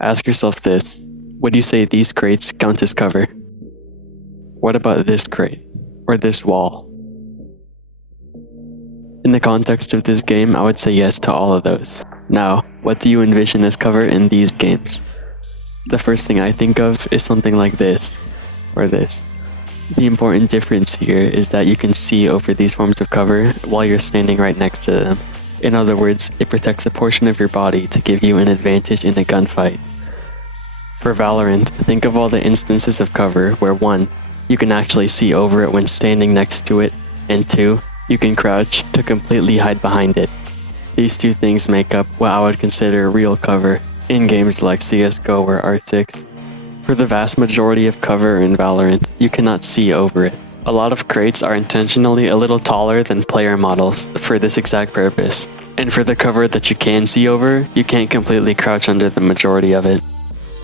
Ask yourself this: would you say these crates count as cover? What about this crate? Or this wall? In the context of this game, I would say yes to all of those. Now, what do you envision as cover in these games? The first thing I think of is something like this, or this. The important difference here is that you can see over these forms of cover while you're standing right next to them. In other words, it protects a portion of your body to give you an advantage in a gunfight. For Valorant, think of all the instances of cover where 1. You can actually see over it when standing next to it, and 2. You can crouch to completely hide behind it. These two things make up what I would consider real cover in games like CSGO or R6. For the vast majority of cover in Valorant, you cannot see over it. A lot of crates are intentionally a little taller than player models for this exact purpose. And for the cover that you can see over, you can't completely crouch under the majority of it.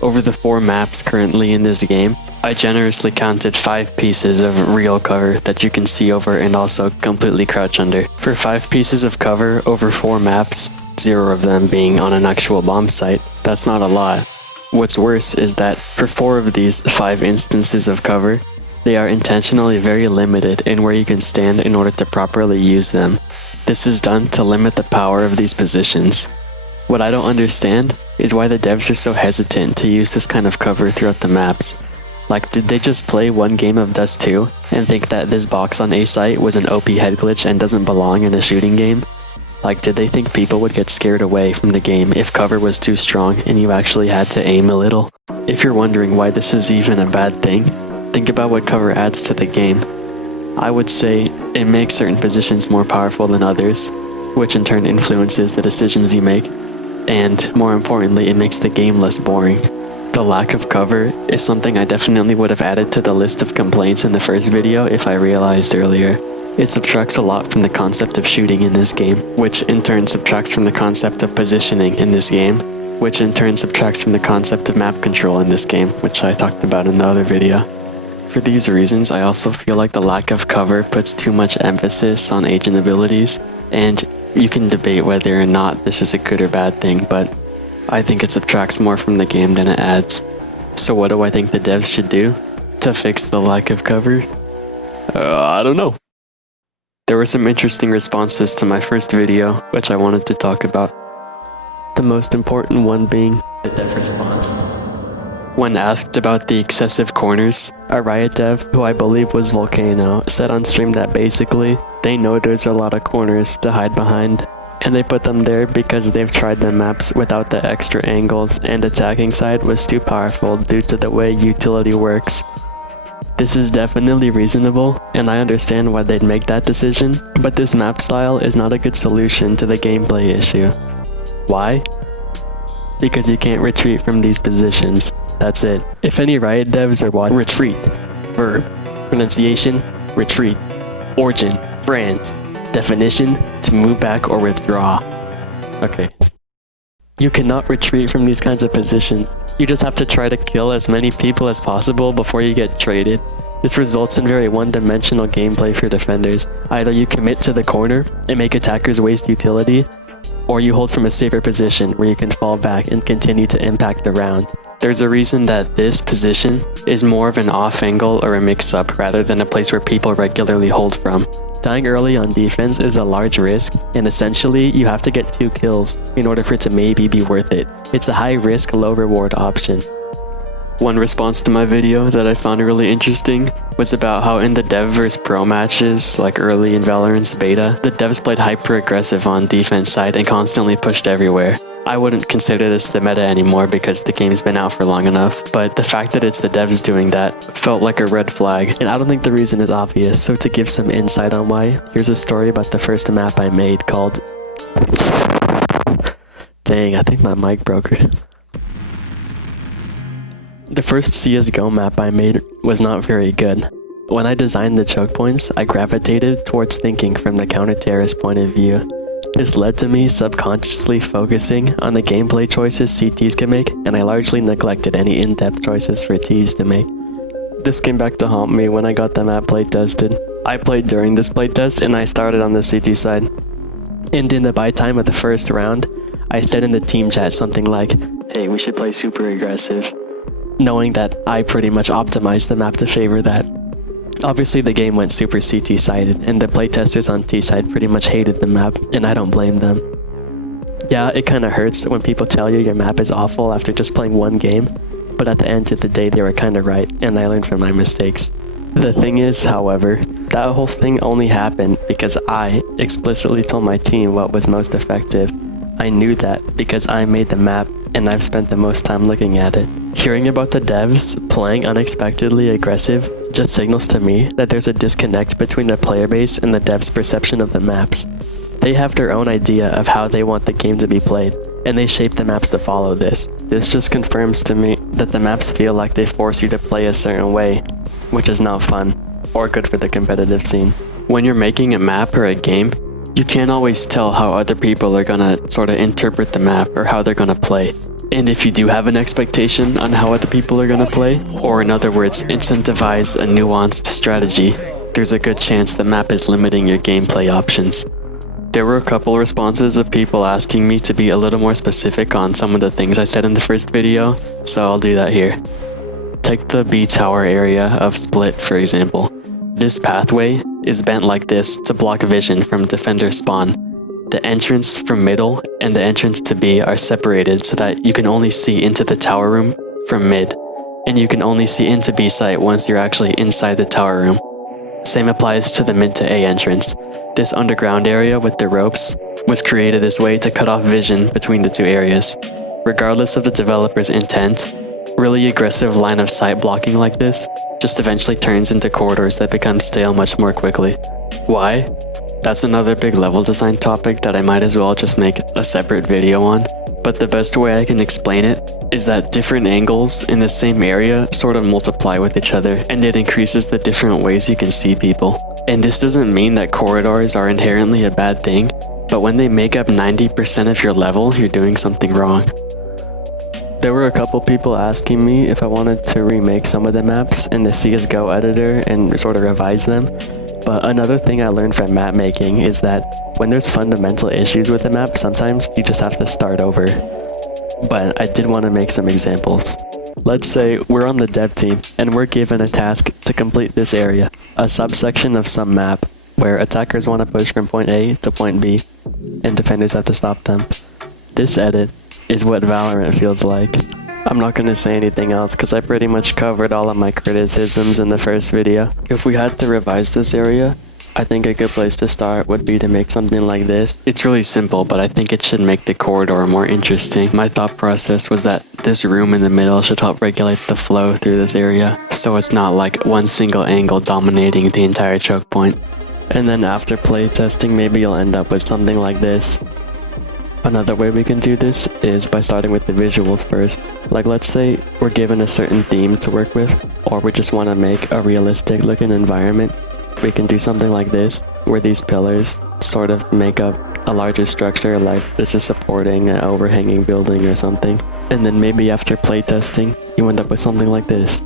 Over the 4 maps currently in this game, I generously counted 5 pieces of real cover that you can see over and also completely crouch under. For 5 pieces of cover over 4 maps, 0 of them being on an actual bomb site, that's not a lot. What's worse is that for 4 of these 5 instances of cover, they are intentionally very limited in where you can stand in order to properly use them. This is done to limit the power of these positions. What I don't understand is why the devs are so hesitant to use this kind of cover throughout the maps. Like, did they just play one game of Dust 2 and think that this box on a site was an OP head glitch and doesn't belong in a shooting game? Like, did they think people would get scared away from the game if cover was too strong and you actually had to aim a little? If you're wondering why this is even a bad thing, think about what cover adds to the game. I would say it makes certain positions more powerful than others, which in turn influences the decisions you make, and more importantly, it makes the game less boring. The lack of cover is something I definitely would have added to the list of complaints in the first video if I realized earlier. It subtracts a lot from the concept of shooting in this game, which in turn subtracts from the concept of positioning in this game, which in turn subtracts from the concept of map control in this game, which I talked about in the other video. For these reasons, I also feel like the lack of cover puts too much emphasis on agent abilities, and you can debate whether or not this is a good or bad thing, but I think it subtracts more from the game than it adds. So what do I think the devs should do to fix the lack of cover? I don't know. There were some interesting responses to my first video, which I wanted to talk about. The most important one being the dev response. When asked about the excessive corners, a Riot dev, who I believe was Volcano, said on stream that basically, they know there's a lot of corners to hide behind, and they put them there because they've tried the maps without the extra angles and attacking side was too powerful due to the way utility works. This is definitely reasonable, and I understand why they'd make that decision, but this map style is not a good solution to the gameplay issue. Why? Because you can't retreat from these positions. That's it. If any Riot devs are watching, retreat. Verb. Pronunciation, retreat. Origin, France. Definition, to move back or withdraw. Okay. You cannot retreat from these kinds of positions. You just have to try to kill as many people as possible before you get traded. This results in very one-dimensional gameplay for defenders. Either you commit to the corner and make attackers waste utility, or you hold from a safer position where you can fall back and continue to impact the round. There's a reason that this position is more of an off angle or a mix-up rather than a place where people regularly hold from. Dying early on defense is a large risk, and essentially you have to get 2 kills in order for it to maybe be worth it. It's a high risk, low reward option. One response to my video that I found really interesting was about how in the dev vs pro matches, like early in Valorant's beta, the devs played hyper aggressive on defense side and constantly pushed everywhere. I wouldn't consider this the meta anymore because the game's been out for long enough, but the fact that it's the devs doing that felt like a red flag, and I don't think the reason is obvious, so to give some insight on why, here's a story about the first map I made called... Dang, I think my mic broke. The first CSGO map I made was not very good. When I designed the choke points, I gravitated towards thinking from the counter-terrorist point of view. This led to me subconsciously focusing on the gameplay choices CTs can make, and I largely neglected any in-depth choices for Ts to make. This came back to haunt me when I got the map playtested. I played during this playtest and I started on the CT side. And in the buy time of the first round, I said in the team chat something like, hey, we should play super aggressive, knowing that I pretty much optimized the map to favor that. Obviously the game went super CT sided, and the playtesters on T side pretty much hated the map, and I don't blame them. Yeah, it kinda hurts when people tell you your map is awful after just playing one game, but at the end of the day they were kinda right, and I learned from my mistakes. The thing is, however, that whole thing only happened because I explicitly told my team what was most effective. I knew that because I made the map and I've spent the most time looking at it. Hearing about the devs playing unexpectedly aggressive just signals to me that there's a disconnect between the player base and the devs' perception of the maps. They have their own idea of how they want the game to be played, and they shape the maps to follow this. This just confirms to me that the maps feel like they force you to play a certain way, which is not fun or good for the competitive scene. When you're making a map or a game, you can't always tell how other people are gonna sort of interpret the map or how they're gonna play. And if you do have an expectation on how other people are gonna play, or in other words, incentivize a nuanced strategy, there's a good chance the map is limiting your gameplay options. There were a couple responses of people asking me to be a little more specific on some of the things I said in the first video, so I'll do that here. Take the B tower area of Split for example. This pathway is bent like this to block vision from defender spawn. The entrance from middle and the entrance to B are separated so that you can only see into the tower room from mid, and you can only see into B site once you're actually inside the tower room. Same applies to the mid to A entrance. This underground area with the ropes was created this way to cut off vision between the two areas. Regardless of the developer's intent, really aggressive line of sight blocking like this just eventually turns into corridors that become stale much more quickly. Why? That's another big level design topic that I might as well just make a separate video on, but the best way I can explain it is that different angles in the same area sort of multiply with each other, and it increases the different ways you can see people. And this doesn't mean that corridors are inherently a bad thing, but when they make up 90% of your level, you're doing something wrong. There were a couple people asking me if I wanted to remake some of the maps in the CSGO editor and sort of revise them. But another thing I learned from map making is that when there's fundamental issues with the map, sometimes you just have to start over. But I did want to make some examples. Let's say we're on the dev team and we're given a task to complete this area, a subsection of some map where attackers want to push from point A to point B and defenders have to stop them. This edit is what Valorant feels like. I'm not gonna say anything else because I pretty much covered all of my criticisms in the first video. If we had to revise this area, I think a good place to start would be to make something like this. It's really simple, but I think it should make the corridor more interesting. My thought process was that this room in the middle should help regulate the flow through this area, so it's not like one single angle dominating the entire choke point. And then after play testing, maybe you'll end up with something like this. Another way we can do this is by starting with the visuals first. Like let's say we're given a certain theme to work with, or we just want to make a realistic looking environment. We can do something like this, where these pillars sort of make up a larger structure, like this is supporting an overhanging building or something. And then maybe after playtesting, you end up with something like this.